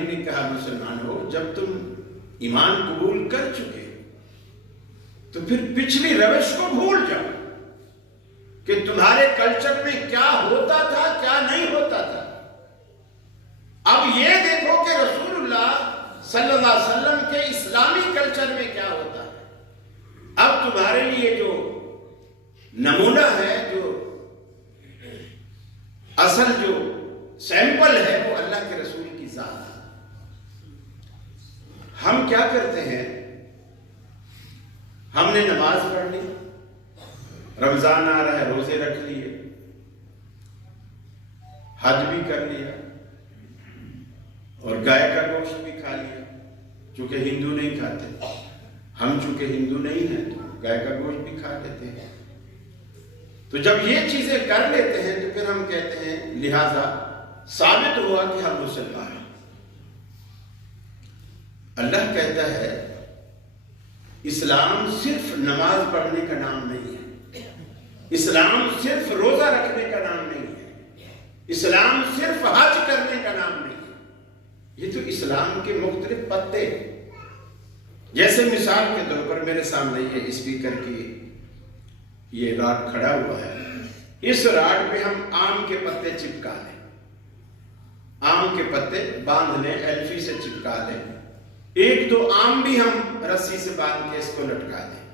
نے کہا مسلمانوں جب تم ایمان قبول کر چکے تو پھر پچھلی روش کو بھول جاؤ کہ تمہارے کلچر میں کیا ہوتا تھا کیا نہیں ہوتا تھا. اب یہ دیکھو کہ رسول اللہ صلی اللہ علیہ وسلم کے اسلامی کلچر میں کیا ہوتا ہے. اب تمہارے لیے جو نمونہ ہے, جو اصل جو سیمپل ہے وہ اللہ کے رسول کی ذات ہے. ہم کیا کرتے ہیں, ہم نے نماز پڑھ لی, رمضان آ رہا ہے روزے رکھ لیے, حج بھی کر لیا اور گائے کا گوشت بھی کھا لیا. چونکہ ہندو نہیں کھاتے, ہم چونکہ ہندو نہیں ہیں تو گائے کا گوشت بھی کھا لیتے ہیں. تو جب یہ چیزیں کر لیتے ہیں تو پھر ہم کہتے ہیں لہذا ثابت ہوا کہ ہم مسلمان ہیں. اللہ کہتا ہے اسلام صرف نماز پڑھنے کا نام نہیں ہے, اسلام صرف روزہ رکھنے کا نام نہیں ہے, اسلام صرف حج کرنے کا نام نہیں ہے. یہ تو اسلام کے مختلف پتے, جیسے مثال کے طور پر میرے سامنے یہ اسپیکر کی یہ راڈ کھڑا ہوا ہے, اس راڈ پہ ہم آم کے پتے چپکا لیں, آم کے پتے باندھ لیں, ایلفی سے چپکا لیں, ایک دو آم بھی ہم رسی سے باندھ کے اس کو لٹکا دیں.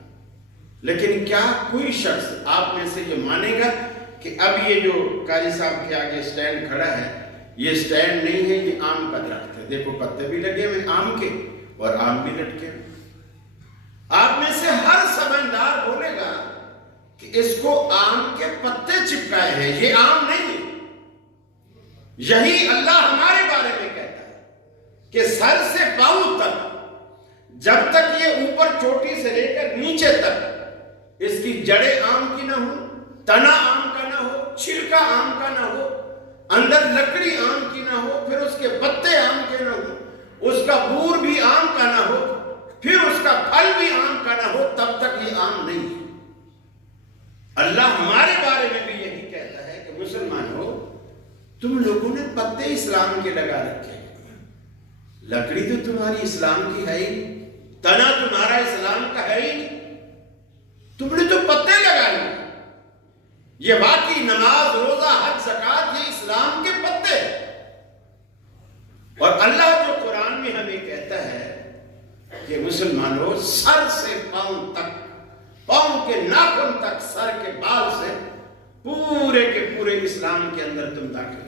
لیکن کیا کوئی شخص آپ میں سے یہ مانے گا کہ اب یہ جو قاری صاحب کے آگے سٹینڈ کھڑا ہے یہ سٹینڈ نہیں ہے, یہ آم کا درخت ہے, دیکھو پتے بھی لگے ہوئے آم کے اور آم بھی لٹکے ہوئے. آپ میں سے ہر سمجھدار بولے گا کہ اس کو آم کے پتے چپکائے ہیں, یہ آم نہیں ہے. یہی اللہ ہمارے بارے میں کہتا ہے کہ سر سے پاؤں تک, جب تک یہ اوپر چوٹی سے لے کر نیچے تک اس کی جڑیں آم کی نہ ہو, تنا آم کا نہ ہو, چھلکا آم کا نہ ہو, اندر لکڑی آم کی نہ ہو, پھر اس کے پتے آم کے نہ ہو, اس کا بور بھی آم کا نہ ہو, پھر اس کا پھل بھی آم کا نہ ہو, تب تک یہ آم نہیں ہے. اللہ ہمارے بارے میں بھی یہی کہتا ہے کہ مسلمانوں تم لوگوں نے پتے اسلام کے لگا رکھے, لکڑی تو تمہاری اسلام کی ہے ہی, تنا تمہارا اسلام کا ہے ہی نہیں, تم نے تو پتے لگا لیے. یہ باقی نماز روزہ حج زکات یہ اسلام کے پتے. اور اللہ جو قرآن میں ہمیں کہتا ہے کہ مسلمانوں سر سے پاؤں تک, پاؤں کے ناخن تک, سر کے بال سے پورے کے پورے اسلام کے اندر تم داخل ہو.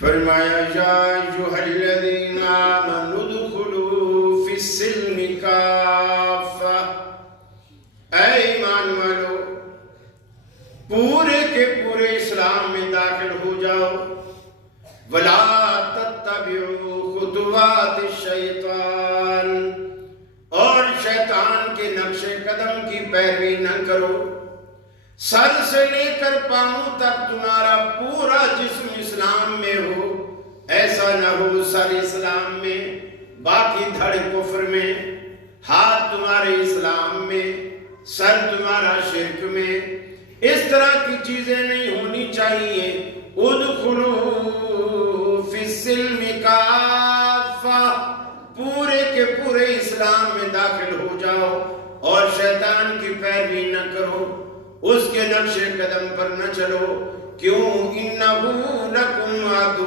فرمایا یا ایھا الذین آمنوا ادخلوا فی السلم کافہ, اے ایمان والو پورے کے پورے اسلام میں داخل ہو جاؤ. ولا تتبعوا خطوات الشیطان, اور شیطان کے نقش قدم کی پیروی نہ کرو. سر سے لے کر پاؤں تک تمہارا پورا جسم اسلام میں ہو, ایسا نہ ہو سر اسلام میں باقی دھڑ کفر میں, ہاتھ تمہارے اسلام میں سر تمہارا شرک میں. اس طرح کی چیزیں نہیں ہونی چاہیے. ادخلوا فی السلم کافہ, پورے کے پورے اسلام میں داخل ہو جاؤ اور شیطان کی پیروی نہ کرو, اس کے نقش قدم پر نہ چلو. کیوں؟ انہ لکم عدو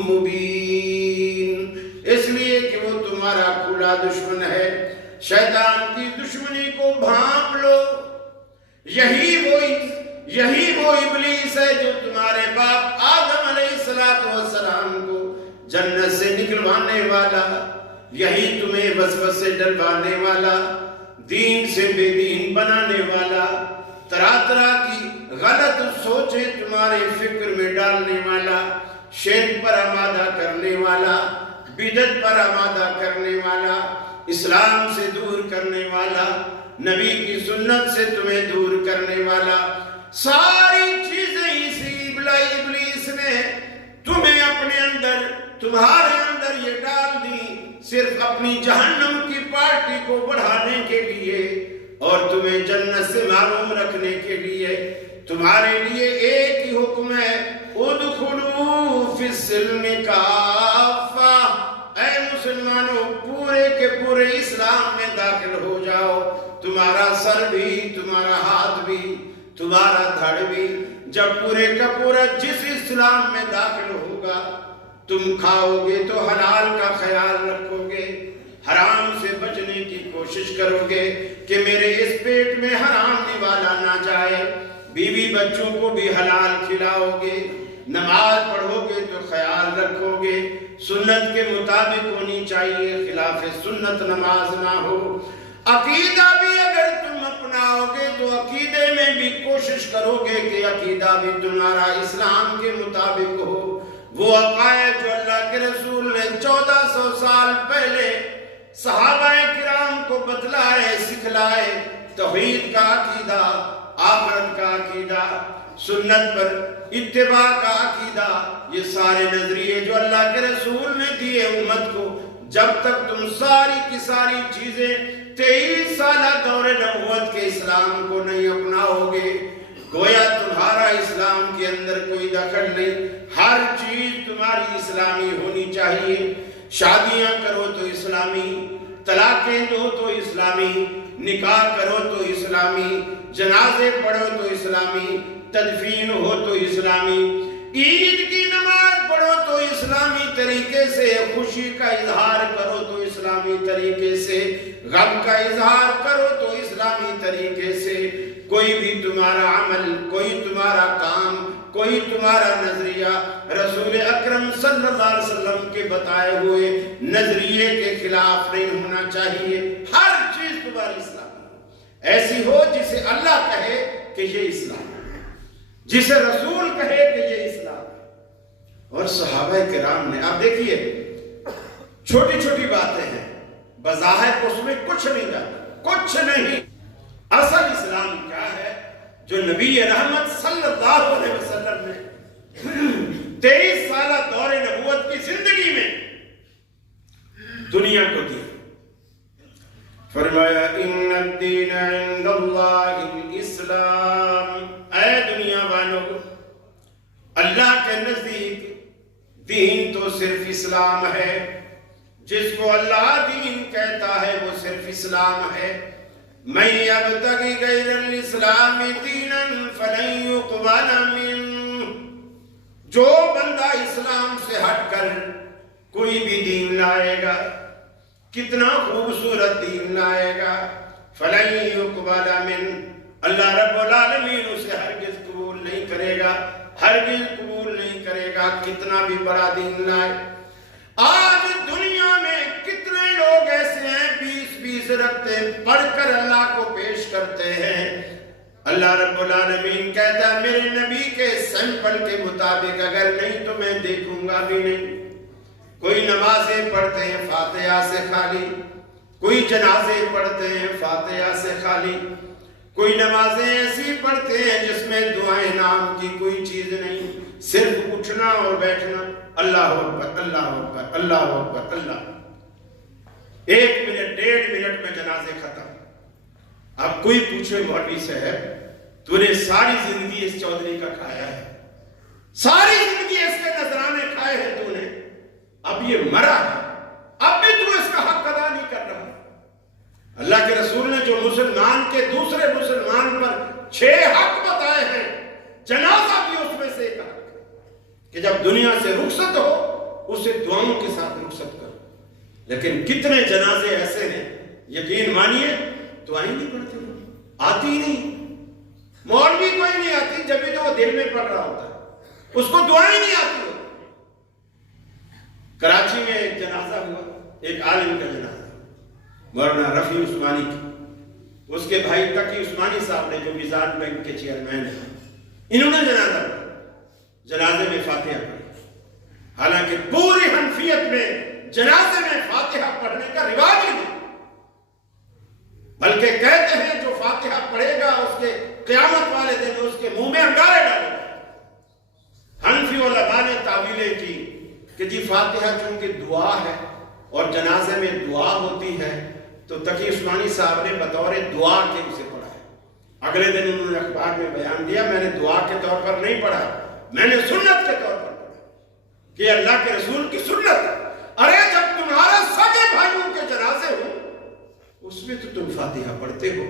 مبین, اس لیے کہ وہ تمہارا کھلا دشمن ہے. شیطان کی دشمنی کو بھانپ لو. یہی وہ ابلیس ہے جو تمہارے باپ آدم علیہ السلام کو جنت سے نکلوانے والا, یہی تمہیں وسوسے ڈلوانے والا, دین سے بے دین بنانے والا, طرح طرح کی غلط سوچیں تمہارے فکر میں ڈالنے والا, شرک پر آمادہ کرنے والا, بدعت پر آمادہ کرنے والا, اسلام سے دور کرنے والا, نبی کی سنت سے تمہیں دور کرنے والا. ساری چیزیں اسی ابلیس نے تمہیں اپنے اندر, تمہارے اندر یہ ڈال دی صرف اپنی جہنم کی پارٹی کو بڑھانے کے لیے اور تمہیں جنت سے محروم رکھنے کے لیے. تمہارے لیے ایک ہی حکم ہے, ادخلوا فی السلم کافہ، اے مسلمانوں پورے کے پورے اسلام میں داخل ہو جاؤ، تمہارا سر بھی، تمہارا ہاتھ بھی، تمہارا دھڑ بھی، جب پورے کا پورا جس اسلام میں داخل ہوگا، تم کھاؤ گے تو حلال کا خیال رکھو گے، حرام سے بچنے کی کوشش کرو گے کہ میرے اس پیٹ میں حرام نوالا نہ جائے، بیوی بچوں کو بھی حلال کھلاؤ گے، نماز پڑھو گے تو خیال رکھو گے سنت کے مطابق ہونی چاہیے، خلاف سنت نماز نہ ہو، عقیدہ بھی اگر تم اپناؤ گے تو عقیدے میں بھی کوشش کرو گے کہ عقیدہ بھی تمہارا اسلام کے مطابق ہو، وہ عقائد جو اللہ کے رسول نے 1400 سال پہلے صحابہ کرام کو بتلائے، سکھلائے، توحید کا عقیدہ، آخرت کا عقیدہ، سنت پر اتباع کا عقیدہ، یہ سارے نظریے جو اللہ کے رسول نے دیے امت کو، جب تک تم ساری کی ساری چیزیں 23 سالہ دور نبوت کے اسلام کو نہیں اپناؤ گے، گویا تمہارا اسلام کے اندر کوئی دخل نہیں، ہر چیز تمہاری اسلامی ہونی چاہیے، شادیاں کرو تو اسلامی، طلاقیں دو تو اسلامی، نکاح کرو تو اسلامی، جنازے پڑھو تو اسلامی، تدفین ہو تو اسلامی، عید کی نماز پڑھو تو اسلامی طریقے سے، خوشی کا اظہار کرو تو اسلامی طریقے سے، غم کا اظہار کرو تو اسلامی طریقے سے، کوئی بھی تمہارا عمل، کوئی تمہارا کام، کوئی تمہارا نظریہ رسول اکرم صلی اللہ علیہ وسلم کے بتائے ہوئے نظریے کے خلاف نہیں ہونا چاہیے، ہر چیز تمہاری اسلامی ایسی ہو جسے اللہ کہے کہ یہ اسلام ہے، جسے رسول کہے کہ یہ اسلام ہے۔ اور صحابہ کرام نے، آپ دیکھیے چھوٹی چھوٹی باتیں ہیں، بظاہر اس میں کچھ نہیں جاتا، کچھ نہیں، اصل اسلام کیا ہے جو نبی رحمت صلی اللہ علیہ وسلم نے 23 سالہ دور نبوت کی زندگی میں دنیا کو دی، فرمایا ان الدین عند اللہ الاسلام، اے دنیا والوں اللہ کے نزدیک دین تو صرف اسلام ہے، جس کو اللہ دین کہتا ہے وہ صرف اسلام ہے، من یبتغی غیر الاسلام دینا فلن یقبل منہ، جو بندہ اسلام سے ہٹ کر کوئی بھی دین لائے گا، کتنا خوبصورت دین لائے گا، فلن یقبل منہ، اللہ رب العالمین اسے ہرگز قبول نہیں کرے گا، ہرگز قبول نہیں کرے گا، کتنا بھی بڑا دین لائے۔ آج دنیا میں کتنے لوگ ایسے ہیں 20 رکھتے پڑھ کر اللہ کو پیش کرتے ہیں، اللہ رب العالمین کہتا ہے میرے نبی کے سیمپل کے مطابق اگر نہیں تو میں دیکھوں گا بھی نہیں۔ کوئی نمازیں پڑھتے ہیں فاتحہ سے خالی، کوئی جنازے پڑھتے ہیں فاتحہ سے خالی، کوئی نمازیں ایسی پڑھتے ہیں جس میں دعائیں نام کی کوئی چیز نہیں، صرف اٹھنا اور بیٹھنا، اللہ اکبر اللہ اکبر اللہ اکبر اللہ، 1 منٹ 1.5 منٹ میں جنازے ختم۔ اب کوئی پوچھے مولوی صاحب تو نے ساری زندگی اس چودھری کا کھایا ہے، ساری زندگی اس کے نذرانے کھائے ہیں تو نے، اب یہ مرا ہے، اب بھی تو اس کا حق ادا نہیں کر رہا۔ اللہ کے رسول نے جو مسلمان کے دوسرے مسلمان پر 6 حق بتائے ہیں، جنازہ بھی اس میں سے ایک حق، کہ جب دنیا سے رخصت ہو اسے دعاؤں کے ساتھ رخصت کرو۔ لیکن کتنے جنازے ایسے ہیں یقین مانیے دعائیں نہیں پڑھتے، آتی ہی نہیں، مولوی کوئی نہیں آتی، جب بھی تو وہ دل میں پڑھ رہا ہوتا ہے، اس کو دعائیں نہیں آتی ہوتی۔ کراچی میں ایک جنازہ ہوا، ایک عالم کا جنازہ، مولانا رفیع عثمانی کی، اس کے بھائی تقی عثمانی صاحب نے جو میزان بینک کے چیئرمین ہیں، انہوں نے جنازہ پڑھا، جنازے میں فاتحہ پڑھی، حالانکہ پوری حنفیت میں جنازے میں فاتحہ پڑھنے کا رواج ہی نہیں، بلکہ کہتے ہیں جو فاتحہ پڑھے گا اس کے قیامت والے دن اس کے منہ میں انگارے ڈالے گا۔ حنفی علماء نے تعویلیں کی کہ جی فاتحہ چونکہ دعا ہے اور جنازے میں دعا ہوتی ہے تو تقی عثمانی صاحب نے بطور دعا کے اسے پڑھا ہے۔ اگلے دن انہوں نے اخبار میں بیان دیا میں نے دعا کے طور پر نہیں پڑھا، میں نے سنت کے طور پر پڑھا۔ کہ اللہ کے رسول کی سنت ہے۔ ارے جب تمہارا سگے بھائیوں کے جنازے ہو اس میں تو تم فاتحہ پڑھتے ہو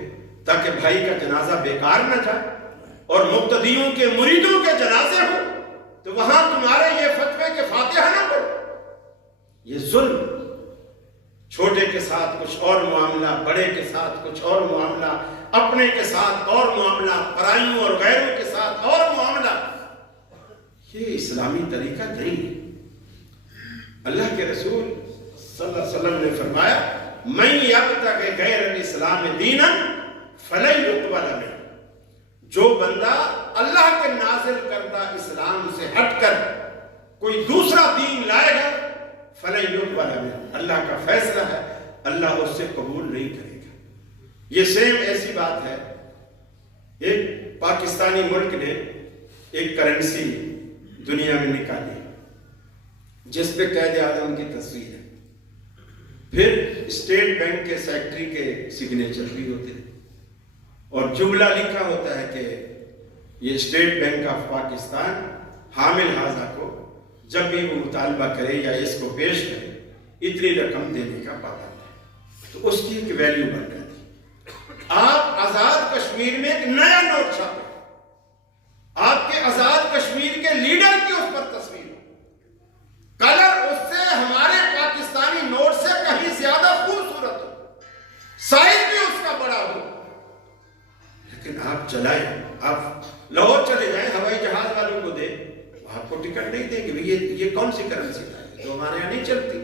تاکہ بھائی کا جنازہ بیکار نہ جائے، اور مقتدیوں کے مریدوں کے جنازے ہو تو وہاں تمہارے یہ فتوے کہ فاتحہ نہ پڑھو۔ یہ ظلم، چھوٹے کے ساتھ کچھ اور معاملہ، بڑے کے ساتھ کچھ اور معاملہ، اپنے کے ساتھ اور معاملہ، پرائیوں اور غیروں کے ساتھ اور معاملہ، یہ اسلامی طریقہ نہیں ہے۔ اللہ کے رسول صلی اللہ علیہ وسلم نے فرمایا من یبتغی غیر الاسلام دینا فلن یقبل منہ، جو بندہ اللہ کے نازل کردہ اسلام سے ہٹ کر کوئی دوسرا دین لائے گا فلن یقبل منہ، اللہ کا فیصلہ ہے اللہ اس سے قبول نہیں کرے گا۔ یہ سیم ایسی بات ہے، ایک پاکستانی ملک نے ایک کرنسی دنیا میں نکالی جس پہ قائد اعظم کی تصویر ہے، پھر اسٹیٹ بینک کے سیکٹری کے سگنیچر بھی ہوتے ہیں، اور جملہ لکھا ہوتا ہے کہ یہ اسٹیٹ بینک آف پاکستان حامل حاضہ کو جب بھی وہ مطالبہ کرے یا اس کو پیش کرے اتنی رقم دینے کا پابند ہے، تو اس کی ایک ویلیو بن جاتی۔ آپ آزاد کشمیر میں ایک نیا نوٹ چھاپے، آپ کے آزاد کشمیر کے لیڈر کی اس پر تصویر ہو، کلر اس سے ہمارے پاکستانی نوٹ سے کہیں زیادہ خوبصورت ہو، سائز بھی اس کا بڑا ہو، لیکن آپ چلائیں، آپ لاہور چلے جائیں ہوائی جہاز والوں کو دیں، آپ کو ٹکٹ نہیں دیں گے، یہ کون سی کرنسی ہے جو ہمارے یہاں نہیں چلتی۔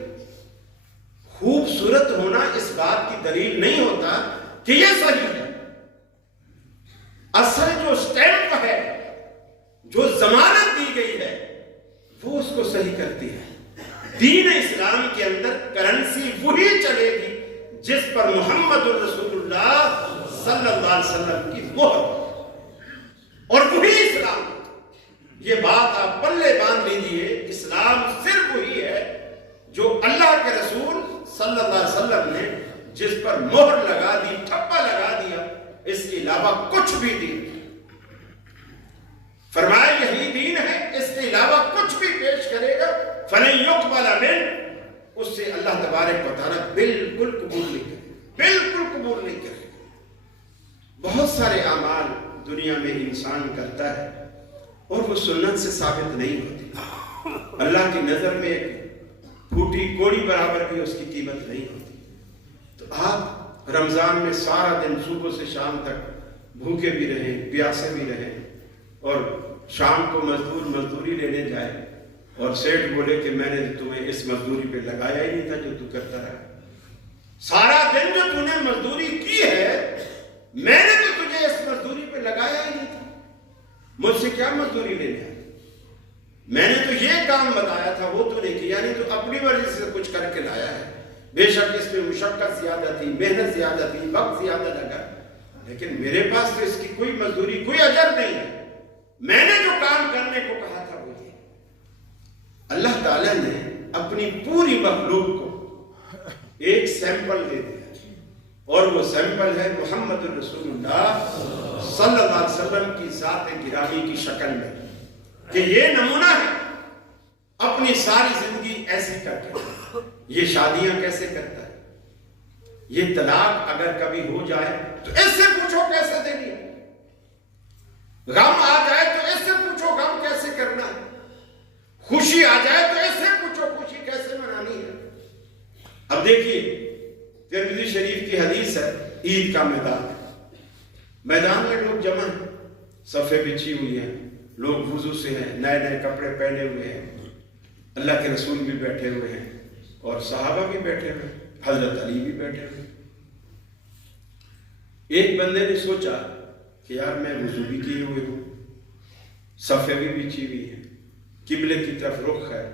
خوبصورت ہونا اس بات کی دلیل نہیں ہوتا کہ یہ صحیح ہے، اصل جو سٹیمپ ہے، جو ضمانت دی گئی ہے، وہ اس کو صحیح کرتی ہے۔ دین اسلام کے اندر کرنسی وہی چلے گی جس پر محمد الرسول اللہ صلی اللہ علیہ وسلم کی مہر، اور وہی اسلام۔ یہ بات آپ پلے باندھ لیجئے، اسلام صرف وہی ہے جو اللہ کے رسول صلی اللہ علیہ وسلم نے جس پر مہر لگا دی، ٹھپا لگا دیا، اس کے علاوہ کچھ بھی دین نہیں۔ فرمایا یہی دین ہے، اس کے علاوہ کچھ بھی پیش کرے گا فلن یقبل منہ، اس سے اللہ تبارک و تعالیٰ بالکل قبول نہیں کرے گا، بالکل قبول نہیں کرے گا۔ بہت سارے اعمال دنیا میں انسان کرتا ہے اور وہ سنت سے ثابت نہیں ہوتی، اللہ کی نظر میں ایک پھوٹی کوڑی برابر بھی اس کی قیمت نہیں ہوتی۔ تو آپ رمضان میں سارا دن صبح سے شام تک بھوکے بھی رہیں، پیاسے بھی رہیں، اور شام کو مزدوری لینے جائے اور سیٹھ بولے کہ میں نے تمہیں اس مزدوری پہ لگایا ہی نہیں تھا جو تو کرتا رہا، سارا دن جو تو نے مزدوری کی ہے میں نے تو تجھے اس مزدوری پہ لگایا ہی نہیں تھا، مجھ سے کیا مزدوری لینے آئی، میں نے تو یہ کام بتایا تھا وہ تو نہیں کیا، نہیں تو اپنی وجہ سے کچھ کر کے لایا ہے، بے شک اس میں مشقت زیادہ تھی، محنت زیادہ تھی، وقت زیادہ لگا، لیکن میرے پاس تو اس کی کوئی مزدوری، کوئی اجر نہیں ہے، میں نے جو کام کرنے کو کہا تھا وہ یہ۔ اللہ تعالیٰ نے اپنی پوری مخلوق کو ایک سیمپل دے دیا، اور وہ سیمپل ہے محمد الرسول اللہ صلی اللہ علیہ وسلم کی ذات گرامی کی شکل میں، کہ یہ نمونہ ہے، اپنی ساری زندگی ایسی کر کے، یہ شادیاں کیسے کرتا ہے، یہ طلاق اگر کبھی ہو جائے تو اس سے پوچھو کیسے دینی ہے، غم آ جائے تو اس سے پوچھو غم کیسے کرنا ہے، خوشی آ جائے تو اس سے پوچھو خوشی کیسے منانی ہے۔ اب دیکھیے ترمذی شریف کی حدیث ہے، عید کا میدان میں لوگ جمع ہیں، صفیں بچھی ہوئی ہیں، لوگ وضو سے ہیں، نئے نئے کپڑے پہنے ہوئے ہیں، اللہ کے رسول بھی بیٹھے ہوئے ہیں اور صحابہ بھی بیٹھے ہوئے ہیں، حضرت علی بھی بیٹھے ہوئے ہیں۔ ایک بندے نے سوچا کہ یار میں وضو بھی کیے ہوئے ہوں، صفیں بھی بچھی ہوئی ہیں، قبلے کی طرف رخ ہے،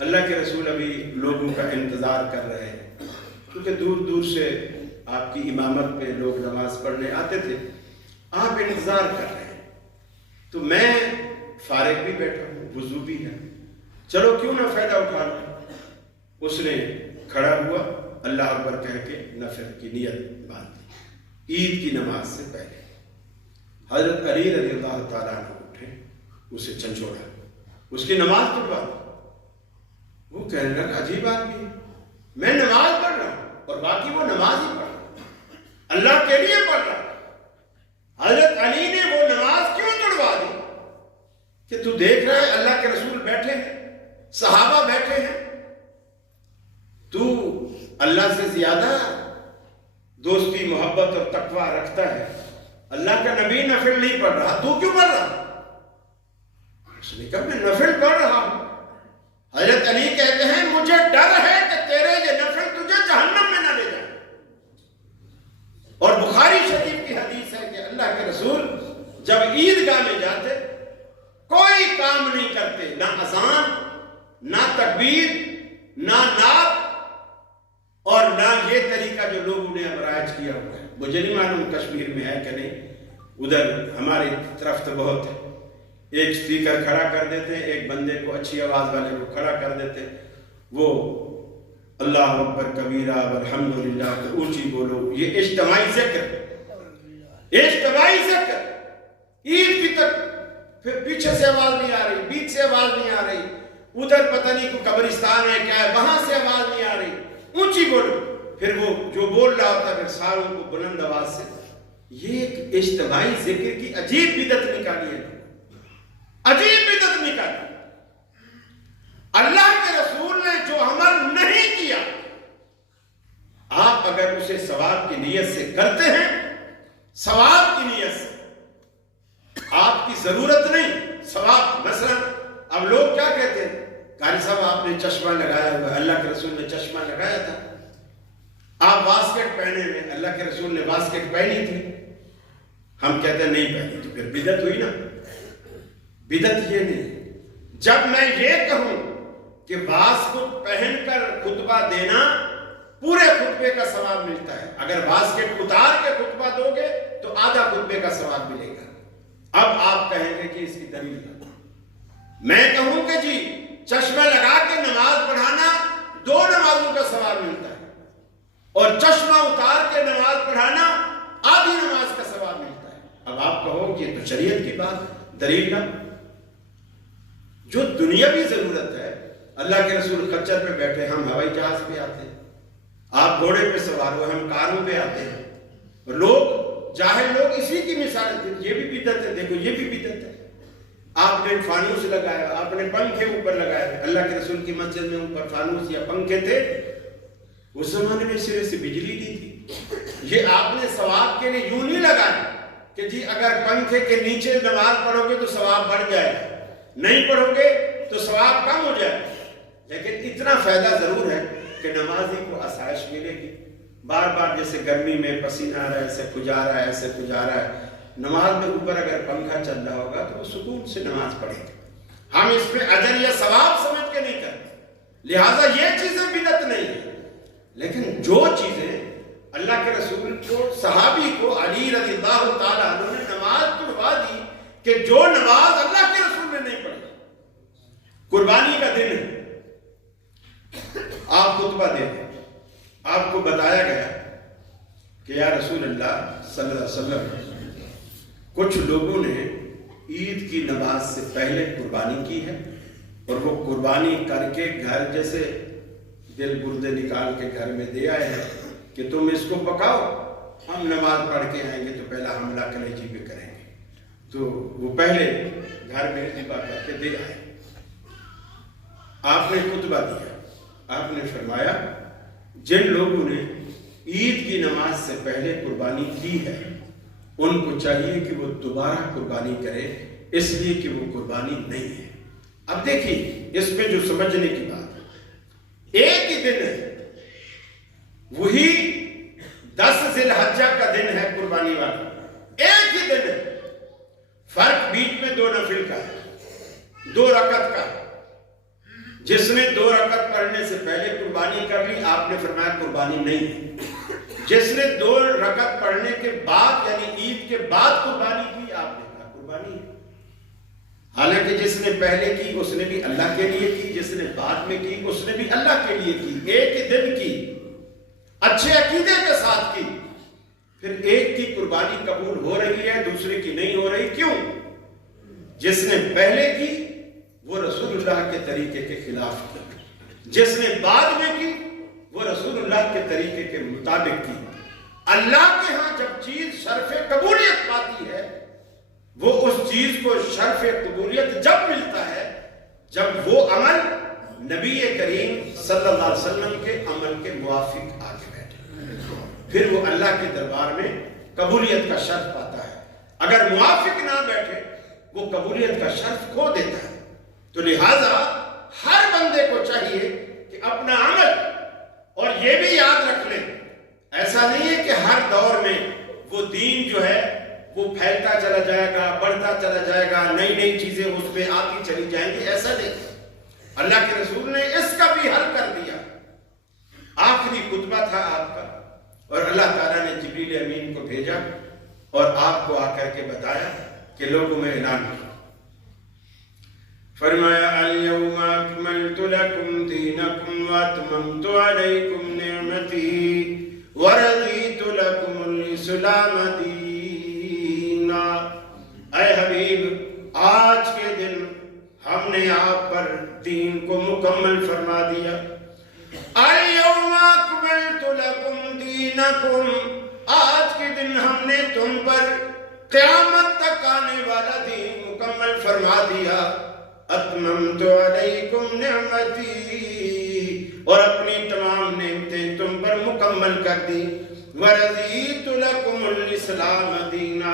اللہ کے رسول ابھی لوگوں کا انتظار کر رہے ہیں، کیونکہ دور دور سے آپ کی امامت پہ لوگ نماز پڑھنے آتے تھے، آپ انتظار کر رہے ہیں، تو میں فارغ بھی بیٹھا ہوں، وضو بھی ہے، چلو کیوں نہ فائدہ اٹھا لوں۔ اس نے کھڑا ہوا، اللہ اکبر کہہ کے نفل کی نیت باندھی، عید کی نماز سے پہلے۔ حضرت علی رضی اللہ تعالیٰ عنہ اٹھے، اسے چھنچوڑا، اس کی نماز پڑھوا، کہنے لگا عجیب آدمی ہے، میں نماز پڑھ رہا ہوں اور باقی وہ نماز ہی پڑھ رہا ہے، اللہ کے لیے پڑھ رہا ہے۔ حضرت علی نے وہ نماز کیوں توڑوا دی کہ تو دیکھ رہا ہے اللہ کے رسول بیٹھے ہیں، صحابہ بیٹھے ہیں، تو اللہ سے زیادہ دوستی محبت اور تقوی رکھتا ہے، اللہ کا نبی نفل نہیں پڑھ رہا، تو کیوں پڑھ رہا؟ اس نے کہا میں نفل پڑھ رہا ہوں۔ حضرت علی کہتے ہیں مجھے ڈر ہے کہ تیرے یہ نفل تجھے جہنم میں نہ لے جائے۔ اور بخاری شریف کی حدیث ہے کہ اللہ کے رسول جب عیدگاہ میں جاتے کوئی کام نہیں کرتے، نہ اذان، نہ تکبیر، نہ نعت، اور نہ یہ طریقہ جو لوگوں نے اب رائج کیا ہوا ہے۔ مجھے نہیں معلوم کشمیر میں ہے کہ نہیں، ادھر ہماری طرف تو بہت ہے، ایک سپیکر کھڑا کر دیتے، ایک بندے کو اچھی آواز والے کو کھڑا کر دیتے، وہ اللہ اکبر کبیرہ والحمدللہ اونچی بولو، یہ اجتماعی ذکر، اجتماعی ذکر۔ عید کی تک پھر پیچھے سے آواز نہیں آ رہی، بیچ سے آواز نہیں آ رہی، ادھر پتہ نہیں کوئی قبرستان ہے کیا ہے، وہاں سے آواز نہیں آ رہی، اونچی بولو۔ پھر وہ جو بول رہا ہوتا ہے پھر ساروں کو بلند آواز سے۔ یہ ایک اجتماعی ذکر کی عجیب بدعت نکالی ہے، عجیب بدعت نکالی۔ اللہ کے رسول نے جو عمل نہیں کیا، آپ اگر اسے ثواب کی نیت سے کرتے ہیں، ثواب کی نیت سے، آپ کی ضرورت نہیں ثواب۔ مثلا اب لوگ کیا کہتے ہیں، قاری صاحب آپ نے چشمہ لگایا ہوا، اللہ کے رسول نے چشمہ لگایا تھا، آپ واسکٹ پہنے ہوئے، اللہ کے رسول نے واسکٹ پہنی تھی، ہم کہتے ہیں نہیں پہنی، تو پھر بدعت ہوئی نا۔ بدعت یہ نہیں، جب میں یہ کہوں کہ واسکٹ پہن کر خطبہ دینا پورے خطبے کا ثواب ملتا ہے، اگر واسکٹ اتار کے خطبہ دو گے تو آدھا خطبے کا ثواب ملے گا۔ اب آپ کہیں گے کہ اس کی دلیل ہے، میں کہوں کہ جی چشمہ لگا کے نماز پڑھانا 2 نمازوں کا ثواب ملتا ہے، اور چشمہ اتار کے نماز پڑھانا آدھی نماز کا ثواب ملتا ہے۔ اب آپ کہو کہ یہ تو شریعت کی بات ہے، دلیل نہ۔ جو دنیاوی ضرورت ہے، اللہ کے رسول خچر پہ بیٹھے، ہم ہوائی جہاز پہ آتے ہیں، آپ گھوڑے پہ سوار ہو، ہم کاروں پہ آتے ہیں، اور لوگ جاہل لوگ اسی کی مثال دیتے ہیں، یہ بھی بدعت ہے، دیکھو یہ بھی بدعت ہے۔ آپ نے فانوس لگایا، آپ نے پنکھے اوپر لگائے، اللہ کے رسول کی مسجد میں اوپر فانوس یا پنکھے تھے، اس زمانے میں سرے سے بجلی نہیں تھی، یہ آپ نے ثواب کے لیے یوں نہیں لگایا کہ جی اگر پنکھے کے نیچے نماز پڑھو گے تو ثواب بڑھ جائے گا، نہیں پڑھو گے تو ثواب کم ہو جائے گا۔ لیکن اتنا فائدہ ضرور ہے کہ نمازی کو آسائش ملے گی، بار بار جیسے گرمی میں پسینہ آ رہا ہے، ایسے کھجا رہا ہے، ایسے کھجا رہا ہے، نماز میں اوپر اگر پنکھا چل رہا ہوگا تو وہ سکون سے نماز پڑھے گا۔ ہم اس پہ اجر یا ثواب سمجھ کے نہیں کرتے، لہٰذا یہ چیزیں بدعت نہیں ہیں۔ لیکن جو چیزیں اللہ کے رسول کو، صحابی کو، علی رضی اللہ تعالیٰ عنہ نے نماز پڑھوا دی کہ جو نماز اللہ کے رسول نے نہیں پڑھی۔ قربانی کا دن ہے، آپ خطبہ دے دیں، آپ کو بتایا گیا کہ یا رسول اللہ صلی اللہ علیہ وسلم، کچھ لوگوں نے عید کی نماز سے پہلے قربانی کی ہے، اور وہ قربانی کر کے گھر جیسے دل گردے نکال کے گھر میں دے آئے ہیں کہ تم اس کو پکاؤ، ہم نماز پڑھ کے آئیں گے تو پہلا حملہ کلیجی پہ کریں گے، تو وہ پہلے گھر میں ذبح کر کے دے آئے۔ آپ نے خطبہ دیا، آپ نے فرمایا جن لوگوں نے عید کی نماز سے پہلے قربانی کی ہے ان کو چاہیے کہ وہ دوبارہ قربانی کرے، اس لیے کہ وہ قربانی نہیں ہے۔ اب دیکھیے اس میں جو سمجھنے کی بات ہے، ایک ہی دن ہے، وہی 10 ذی الحجہ کا دن ہے قربانی والا، ایک ہی دن ہے، فرق بیچ میں 2 نفل کا ہے، 2 رکعت کا ہے۔ جس نے 2 رکعت پڑھنے سے پہلے قربانی کر لی، آپ نے فرمایا قربانی نہیں ہے۔ جس نے 2 رکعت پڑھنے کے بعد یعنی عید کے بعد قربانی کی، آپ نے کہا قربانی ہے۔ حالانکہ جس نے پہلے کی اس نے بھی اللہ کے لیے کی، جس نے بعد میں کی اس نے بھی اللہ کے لیے کی، ایک ہی دن کی، اچھے عقیدے کے ساتھ کی، پھر ایک کی قربانی قبول ہو رہی ہے، دوسرے کی نہیں ہو رہی، کیوں؟ جس نے پہلے کی وہ رسول اللہ کے طریقے کے خلاف کی، جس نے بعد میں کی وہ رسول اللہ کے طریقے کے مطابق کی۔ اللہ کے ہاں جب چیز شرف قبولیت پاتی ہے وہ اس چیز کو شرف قبولیت جب ملتا ہے جب وہ عمل نبی کریم صلی اللہ علیہ وسلم کے عمل کے موافق آگے بیٹھے، پھر وہ اللہ کے دربار میں قبولیت کا شرف پاتا ہے۔ اگر موافق نہ بیٹھے وہ قبولیت کا شرف کھو دیتا ہے۔ تو لہذا ہر بندے کو چاہیے کہ اپنا عمل، اور یہ بھی یاد رکھ لیں ایسا نہیں ہے کہ ہر دور میں وہ دین جو ہے وہ پھیلتا چلا جائے گا، بڑھتا چلا جائے گا، نئی نئی چیزیں اس پہ آتی چلی جائیں گی، ایسا نہیں۔ اللہ کے رسول نے اس کا بھی حل کر دیا۔ آخری خطبہ تھا آپ کا، اور اللہ تعالیٰ نے جبریل امین کو بھیجا اور آپ کو آ کر کے بتایا کہ لوگوں میں اعلان کیا، فرمایا اليوم اکملت لکم دینکم واتممت علیکم نعمتی ورضیت لکم الاسلام دینا۔ اے حبیب، آج کے دن ہم نے آپ پر دین کو مکمل فرما دیا۔ اليوم اکملت لکم دینکم، آج کے دن ہم نے تم پر قیامت تک آنے والا دین مکمل فرما دیا۔ اتممت علیکم نعمتی، اور اپنی تمام نعمتیں تم پر مکمل کر دی۔ ورضیت لکم الاسلام دینا،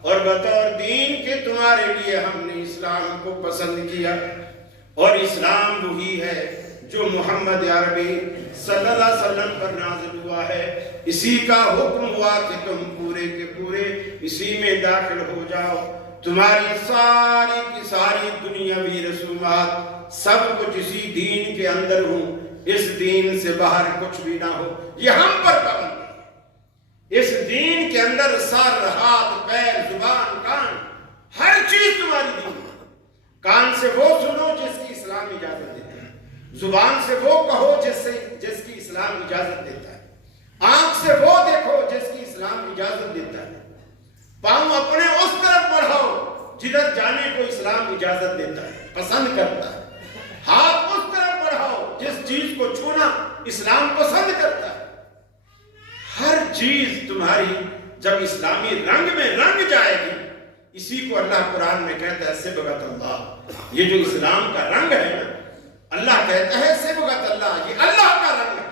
اور بطور دین کے تمہارے لیے ہم نے اسلام کو پسند کیا۔ اور اسلام وہی ہے جو محمد عربی صلی اللہ علیہ وسلم پر نازل ہوا ہے، اسی کا حکم ہوا کہ تم پورے کے پورے اسی میں داخل ہو جاؤ۔ تمہاری ساری کی ساری دنیاوی رسومات سب کچھ اسی دین کے اندر ہوں، اس دین سے باہر کچھ بھی نہ ہو، یہ ہم پر پابند ہے۔ اس دین کے اندر سر، ہاتھ، پیر، زبان، کان، ہر چیز تمہاری دین ہے۔ کان سے وہ سنو جس کی اسلام اجازت دیتا ہے، زبان سے وہ کہو جس کی اسلام اجازت دیتا ہے، آنکھ سے وہ دیکھو جس کی اسلام اجازت دیتا ہے، پاؤں اپنے اس طرف بڑھاؤ جدھر جانے کو اسلام اجازت دیتا ہے، پسند کرتا ہے، ہاتھ اس طرف بڑھاؤ جس چیز کو چھونا اسلام پسند کرتا ہے۔ ہر چیز تمہاری جب اسلامی رنگ میں رنگ جائے گی، اسی کو اللہ قرآن میں کہتا ہے صبغۃ اللہ۔ یہ جو اسلام کا رنگ ہے نا، اللہ کہتا ہے صبغۃ اللہ، یہ اللہ کا رنگ ہے۔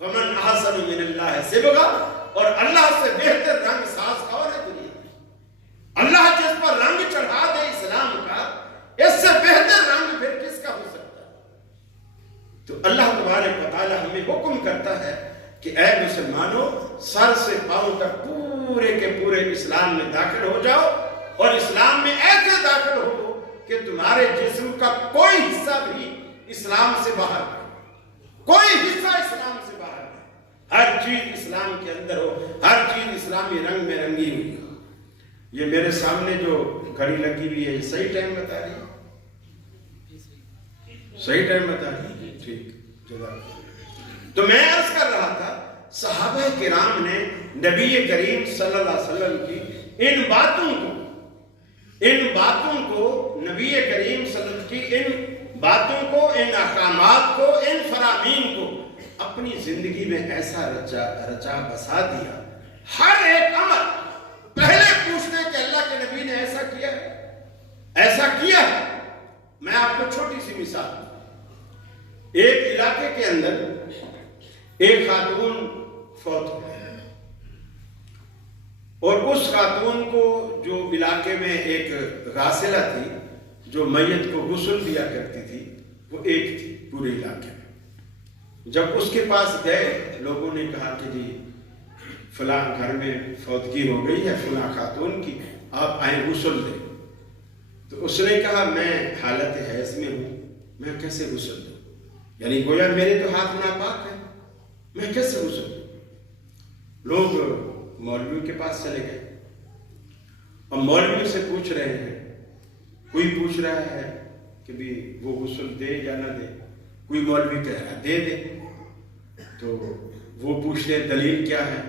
ومن احسن من اللہ صبغہ، اور اللہ سے بہتر رنگ ساز اور ہے دنیا میں۔ اللہ جس پر رنگ چڑھا دے اسلام کا، اس سے بہتر رنگ پھر کس کا ہو سکتا ہے؟ تو اللہ تبارک و تعالی ہمیں حکم کرتا ہے کہ اے مسلمانوں، سر سے پاؤں تک پورے کے پورے اسلام میں داخل ہو جاؤ، اور اسلام میں ایسے داخل ہو کہ تمہارے جسم کا کوئی حصہ بھی اسلام سے باہر نہ، کوئی حصہ اسلام سے باہر نہ، ہر چیز اسلام کے اندر ہو، ہر چیز اسلامی رنگ میں رنگی ہوئی ہو۔ یہ میرے سامنے جو گھڑی لگی ہوئی ہے، یہ صحیح ٹائم بتا رہی ہے؟ صحیح ٹائم بتا رہی ہے؟ ٹھیک، جزاک۔ تو میں عرض کر رہا تھا، صحابہ کرام نے نبی کریم صلی اللہ علیہ وسلم کی ان باتوں کو نبی کریم صلی اللہ علیہ وسلم کی ان باتوں کو، ان احکامات کو، ان فرامین کو اپنی زندگی میں ایسا رچا بسا دیا۔ ہر ایک عمل پہلے پوچھتے کہ اللہ کے نبی نے ایسا کیا ہے، ایسا کیا ہے۔ میں آپ کو چھوٹی سی مثال، ایک علاقے کے اندر ایک خاتون فوت ہو گئی، اور اس خاتون کو جو علاقے میں ایک غاسلہ تھی جو میت کو غسل دیا کرتی تھی، وہ ایک تھی پورے علاقے میں۔ جب اس کے پاس گئے، لوگوں نے کہا کہ جی فلاں گھر میں فوتگی ہو گئی ہے فلاں خاتون کی، آپ آئیں غسل دیں۔ تو اس نے کہا میں حالت حیض میں ہوں، میں کیسے غسل دوں؟ یعنی گویا میرے تو ہاتھ ناپاک ہے، میں کیسے غسل دوں؟ لوگ مولوی کے پاس چلے گئے، اور مولوی سے پوچھ رہے ہیں، کوئی پوچھ رہا ہے کہ بھی وہ غسل دے یا نہ دے، کوئی مولوی کہہ رہا ہے دے دے۔ تو وہ پوچھتے دلیل کیا ہے؟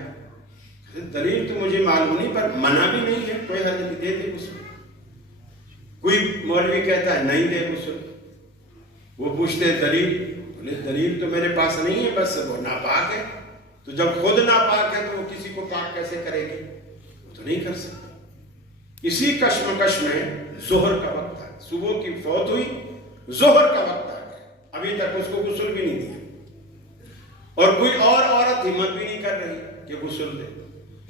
دلیل تو مجھے معلوم نہیں، پر منع بھی نہیں ہے، کوئی حد نہیں، دے دے غسل۔ کوئی مولوی کہتا ہے نہیں دے غسل۔ وہ پوچھتے دلیل، بولے دلیل تو میرے پاس نہیں ہے، بس وہ ناپاک ہے. تو جب خود ناپاک ہے تو وہ کسی کو پاک کیسے کرے گی؟ وہ تو نہیں کر سکتی. اسی کشمکش میں ظہر کا وقت تھا، صبح کی فوت ہوئی، ظہر کا وقت آ گیا، ابھی تک اس کو غسل بھی نہیں دیا، اور کوئی اور عورت ہمت بھی نہیں کر رہی کہ غسل دے.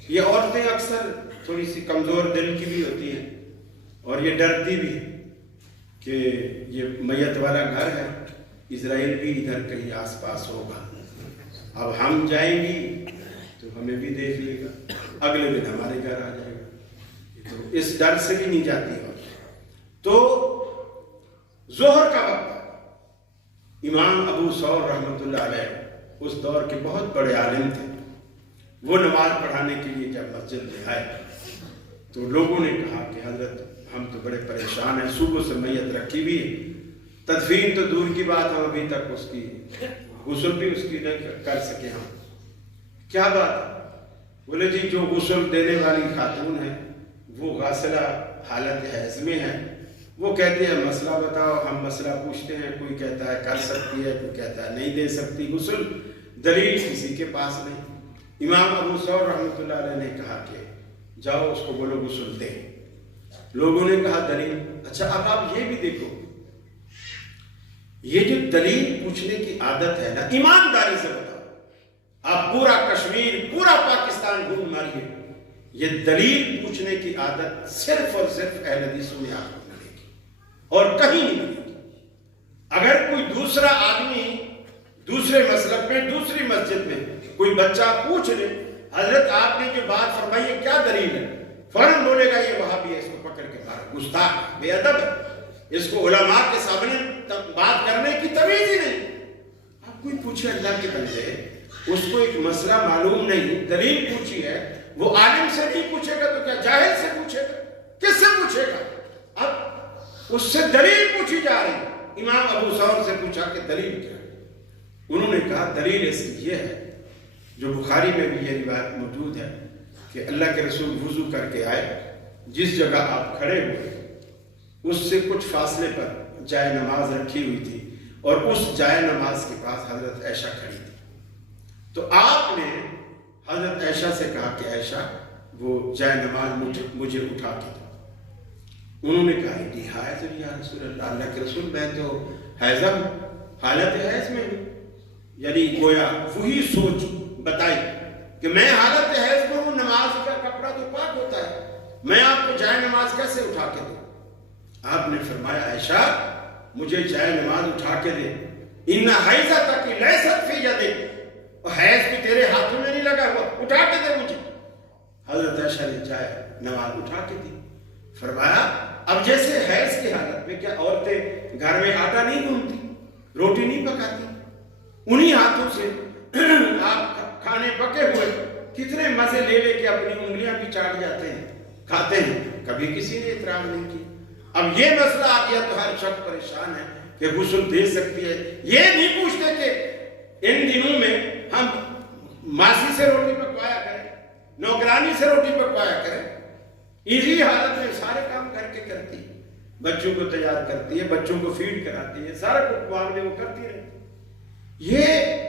یہ عورتیں اکثر تھوڑی سی کمزور دل کی بھی ہوتی ہیں اور یہ ڈرتی بھی ہے کہ یہ میت والا گھر ہے، اسرائیل بھی ادھر کہیں آس پاس ہوگا، اب ہم جائیں گی تو ہمیں بھی دیکھ لے گا، اگلے دن ہمارے گھر آ جائے گا. تو اس ڈر سے بھی نہیں جاتی ہے. تو ظہر کا وقت امام ابو ثور رحمۃ اللہ علیہ اس دور کے بہت بڑے عالم تھے. وہ نماز پڑھانے کے لیے جب مسجد میں آئے تو لوگوں نے کہا کہ حضرت ہم تو بڑے پریشان ہیں، صبح سے میت رکھی ہوئی ہے، تدفین تو دور کی بات، ہم ابھی تک اس کی غسل بھی اس کی نہیں کر سکے. ہم کیا بات؟ بولے جی جو غسل دینے والی خاتون ہے وہ غاسلہ حالت حیض میں ہے، وہ کہتے ہیں مسئلہ بتاؤ. ہم مسئلہ پوچھتے ہیں، کوئی کہتا ہے کر سکتی ہے، کوئی کہتا ہے نہیں دے سکتی غسل، دلیل کسی کے پاس نہیں. امام ابو ثور رحمۃ اللہ علیہ نے کہا کہ جاؤ اس کو بولو غسل دے. لوگوں نے کہا دلیل. اچھا اب آپ یہ بھی دیکھو، یہ جو دلیل پوچھنے کی عادت ہے نا، ایمانداری سے بتاؤ، آپ پورا کشمیر پورا پاکستان گھوم ماریے، یہ دلیل پوچھنے کی عادت صرف اور صرف اہل حدیثوں میں آپ کو ملے گی اور کہیں نہیں ملے گی. اگر کوئی دوسرا آدمی دوسرے مسلک میں دوسری مسجد میں کوئی بچہ پوچھ لے حضرت آپ نے جو بات فرمائی ہے کیا دلیل ہے، فوراً بولے گا یہ وہابی ہے، اس کو پکڑ کے مارو، گستاخ بے ادب ہے، اس کو علماء کے سامنے بات کرنے کی تمیز ہی نہیں. آپ کوئی پوچھے اللہ کے بندے، اس کو ایک مسئلہ معلوم نہیں، دلیل پوچھی ہے، وہ عالم سے نہیں پوچھے گا تو کیا جاہل سے پوچھے گا؟ کس سے پوچھے گا؟ اب اس سے دلیل پوچھی جا رہی ہے. امام ابو ثور سے پوچھا کہ دلیل کیا ہے؟ انہوں نے کہا دلیل اس کی یہ ہے، جو بخاری میں بھی یہ روایت موجود ہے کہ اللہ کے رسول وضو کر کے آئے، جس جگہ آپ کھڑے ہوئے اس سے کچھ فاصلے پر جائے نماز رکھی ہوئی تھی اور اس جائے نماز کے پاس حضرت عائشہ کھڑی تھی. تو آپ نے حضرت عائشہ سے کہا کہ عائشہ وہ جائے نماز مجھے اٹھا کے دو. انہوں نے کہا کہ حائض یا رسول اللہ، اللہ کے رسول میں تو حیضہ ہوں، حالت حیض میں ہوں. یعنی گویا وہی سوچ بتائی کہ میں حالت حیض میں ہوں، نماز کا کپڑا تو پاک ہوتا ہے، میں آپ کو جائے نماز کیسے اٹھا کے دوں؟ آپ نے فرمایا عائشہ مجھے جائے نماز اٹھا کے دے، ان حیضۃ لیست فی یدک، اور حیض بھی تیرے ہاتھوں میں نہیں لگا ہوا، اٹھا کے دے مجھے. حضرت عائشہ نے جائے نماز اٹھا کے دی. فرمایا اب جیسے حیض کی حالت میں کیا عورتیں گھر میں آٹا نہیں گھومتی، روٹی نہیں پکاتی، انہی ہاتھوں سے آپ کھانے پکے ہوئے کتنے مزے لے لے کے اپنی انگلیاں بھی چاٹ جاتے ہیں، کھاتے ہیں، کبھی کسی نے اعتراض نہیں کی. اب یہ مسئلہ آ گیا تو ہر شخص پریشان ہے کہ غسل دے سکتی ہے. یہ نہیں پوچھتے کہ ان دنوں میں ہم ماسی سے روٹی پکوایا کریں، نوکرانی سے روٹی پکوایا کریں، ایزی حالت میں سارے کام کر کے کرتی ہے، بچوں کو تیار کرتی ہے، بچوں کو فیڈ کراتی ہے، سارا کچھ معاملے وہ کرتی رہتی. یہ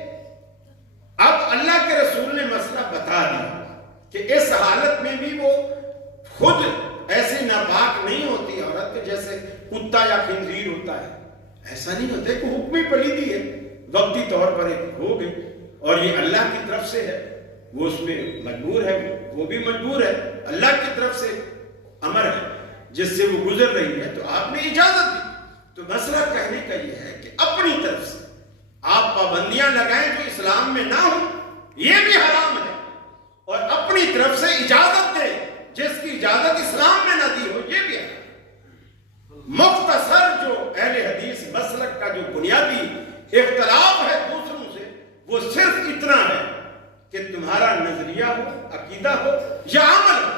اب اللہ کے رسول نے مسئلہ بتا دیا کہ اس حالت میں بھی وہ خود ایسی ناپاک نہیں ہوتی عورت کہ جیسے کتا یا خنزیر ہوتا ہے، ایسا نہیں ہوتا. کہ حکم پلیدی ہے، وقتی طور پر ایک ہو گئی اور یہ اللہ کی طرف سے ہے، وہ اس میں مجبور ہے، وہ بھی مجبور ہے، اللہ کی طرف سے امر ہے جس سے وہ گزر رہی ہے، تو آپ نے اجازت دی. تو مسئلہ کہنے کا یہ ہے کہ اپنی طرف سے آپ پابندیاں لگائیں جو اسلام میں نہ ہوں، یہ بھی حرام ہے، اور اپنی طرف سے اجازت دیں جس کی اجازت اسلام میں نہ دی ہو، یہ بھی ہے. مختصر جو اہل حدیث مسلک کا جو بنیادی اختلاف ہے دوسروں سے، وہ صرف اتنا ہے کہ تمہارا نظریہ ہو، عقیدہ ہو یا عمل ہو،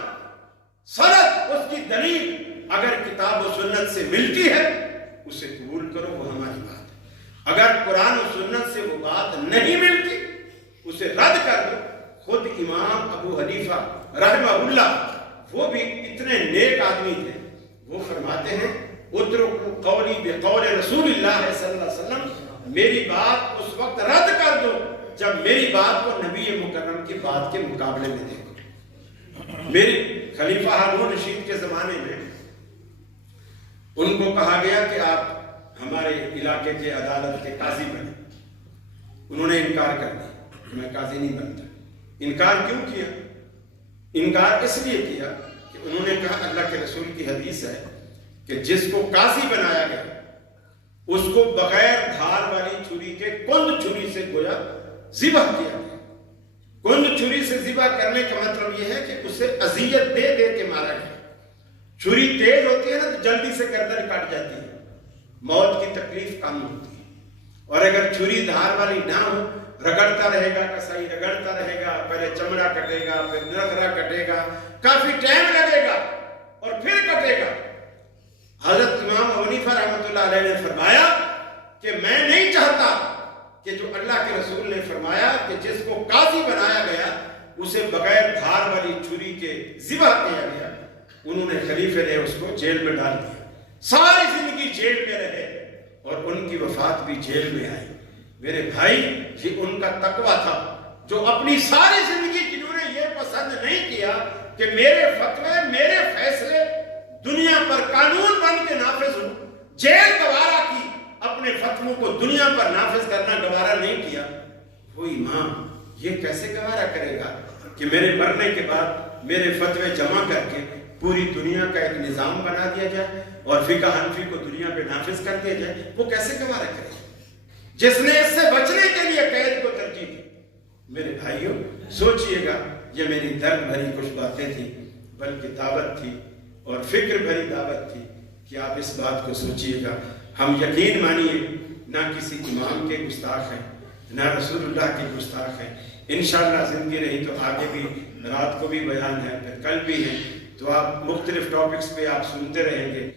سند اس کی دلیل اگر کتاب و سنت سے ملتی ہے اسے قبول کرو، وہ ہماری بات ہے. اگر قرآن و سنت سے وہ بات نہیں ملتی اسے رد کر دو. خود امام ابو حنیفہ رحمہ اللہ وہ بھی اتنے نیک آدمی تھے، وہ فرماتے ہیں اترکوا قولی بقول رسول اللہ صلی اللہ علیہ وسلم میری بات اس وقت رد کر دو جب میری بات کو نبی مکرم کی بات کے مقابلے میں دیکھو۔ میری خلیفہ ہارون رشید کے زمانے میں ان کو کہا گیا کہ آپ ہمارے علاقے کے عدالت کے قاضی بنے، انہوں نے انکار کر دیا، میں قاضی نہیں بنتا۔ انکار کیوں کیا؟ انکار اس لیے کیا کہ انہوں نے کہا اللہ کے رسول کی حدیث ہے کہ جس کو قاضی بنایا گیا اس کو بغیر دھار والی چھری کے کند چھری سے گویا ذبح کیا گیا۔ کند چھری سے ذبح کرنے کا مطلب یہ ہے کہ اسے اذیت دے دے کے مارا گیا۔ چھری تیز ہوتی ہے نا تو جلدی سے گردن کٹ جاتی ہے، موت کی تکلیف کم ہوتی ہے، اور اگر چھری دھار والی نہ ہو رگڑتا رہے گا، کسائی رگڑتا رہے گا، پہلے چمڑا کٹے گا، پھر نرخرا کٹے گا، کافی ٹائم لگے گا اور پھر کٹے گا۔ حضرت امام ابو حنیفہ رحمۃ اللہ علیہ نے فرمایا کہ میں نہیں چاہتا کہ جو اللہ کے رسول نے فرمایا کہ جس کو قاضی بنایا گیا اسے بغیر دھار والی چھری کے ذبح کیا گیا، انہوں نے خلیفے نے اس کو جیل میں ڈال دیا، ساری زندگی جیل میں رہے اور ان کی وفات بھی جیل میں آئی۔ میرے بھائی، یہ ان کا تقویٰ تھا جو اپنی ساری زندگی جنہوں نے یہ پسند نہیں کیا کہ میرے فتوے، میرے فیصلے دنیا پر قانون بن کے نافذ ہوں، جیل گوارا کی، اپنے فتووں کو دنیا پر نافذ کرنا گوارا نہیں کیا، وہ امام یہ کیسے گوارا کرے گا کہ میرے مرنے کے بعد میرے فتوے جمع کر کے پوری دنیا کا ایک نظام بنا دیا جائے اور فقہ حنفی کو دنیا پہ نافذ کر دیا جائے؟ وہ کیسے گوارا کرے گا جس نے اس سے بچنے کے لیے قید کو ترجیح دی؟ میرے بھائیوں، سوچئے گا، یہ میری درد بھری کچھ باتیں تھیں، بلکہ دعوت تھی اور فکر بھری دعوت تھی کہ آپ اس بات کو سوچئے گا۔ ہم یقین مانیے نہ کسی امام کے گستاخ ہیں، نہ رسول اللہ کے گستاخ ہیں۔ انشاءاللہ زندگی رہی تو آگے بھی رات کو بھی بیان ہے، پھر کل بھی ہے، تو آپ مختلف ٹاپکس پہ آپ سنتے رہیں گے۔